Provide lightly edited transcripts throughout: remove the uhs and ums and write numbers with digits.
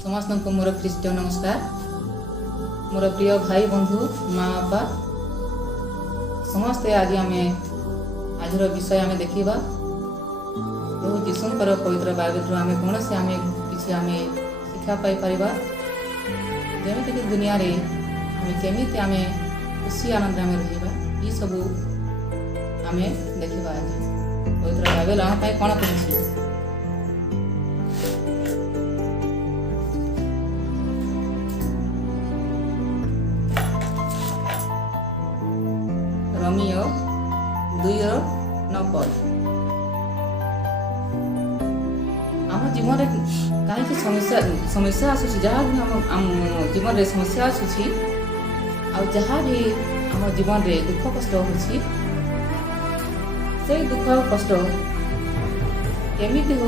समस्त को मोर ख्रीष्ट नमस्कार। मोर प्रिय भाई बंधु माँ बापा समस्ते आज आम आज विषय आम देखा प्रभु जीशुंकर पवित्र बाइबल आम कौन से आम कि आम शिक्षा पाई जमीक दुनिया रे आम केमी आम खुशी आनंद आम रहा ये सब आम देखा आज पवित्र बाइबल आम कौन कह रोमियो 2:9 आम जीवन में कहीं समस्या आसूँ जहाँ भी आम जीवन में समस्या आसूँ जहाँ भी आम जीवन में दुख कष्ट हो दुख कष्ट केमी हो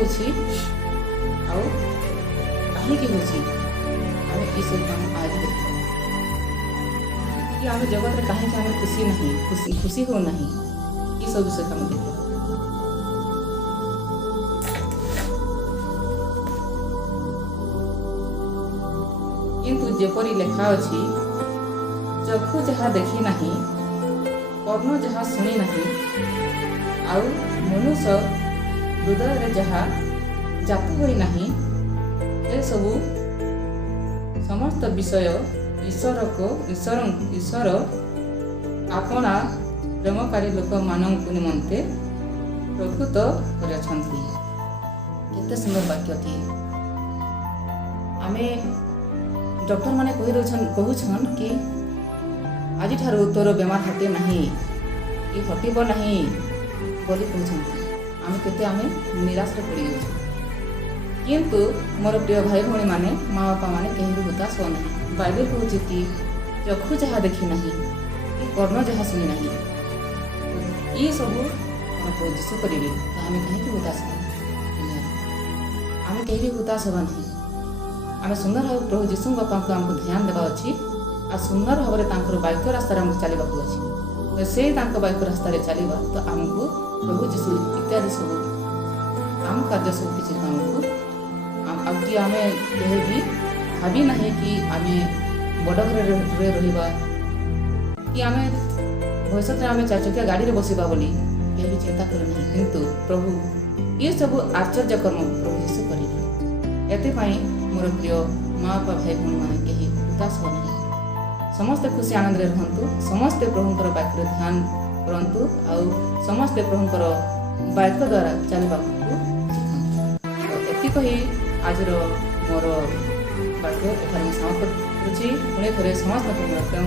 कहीं ये सब काम आज देखा कि आम जगत में कहीं आम खुशी नहीं खुशी हो नहीं ये सब विषय आम देखा किंतु जेपरी लेखा अच्छी चक्षु जहाँ देखी नहीं कर्ण जहाँ शुणी नहीं आउ मनुष्य हृदय जहाँ जात हो नहीं ए सबू समस्त विषय ईश्वर आपना प्रेमकारी लोक मानक निमंते प्रकृत करते सुंदर वाक्य थी आमे डॉक्टर माने कहूछन कि आज ठारू तोर बेमार हटे नहीं कि हटब नहीं बोली कहते आम के निराश पड़ जाऊँ किंतु मोर प्रिय भाई भौणी माने माँ बापा माने कहीं भी हताश हो नहीं बाइबल कहूँ कि चक्षु जहाँ देखी नहीं कि कर्ण जहाँ शुणी नहीं ये सब जीशु करेंगे तो आम कहीं हताश आम कहीं भी हताश हवा नहीं आम सुंदर भाव प्रभु जीशु बापा को आमको ध्यान देवा अच्छी आ सुंदर भाव में बाक्य रास्तार आमको चलवा अच्छी से बाक्य रास्तार चलवा तो आमको प्रभु जीशु इत्यादि सब काम कार्य सब किसी आमको आगे आम कहे भी भावी ना कि आम बड़ घर रहा कि आम भविष्य में आम 4 चकिया गाड़ी में बसवा बोली कहीं भी चिंता करूँ किंतु प्रभु ये सब आश्चर्य कर्म प्रभु जीशु करेंगे एपाई मोर प्रिय माँ बापा भाई भौणी मैंने कहीं हताश हो नहीं समस्ते खुशी आनंद रहतु समस्ते प्रभुंर वाक्य ध्यान करूँ आउ समस्ते प्रभुंर वाक्य द्वारा चलवा शिखु कही आज मोर वाक्य एठार समाप्त करुँच पुणी थे समस्त प्रेम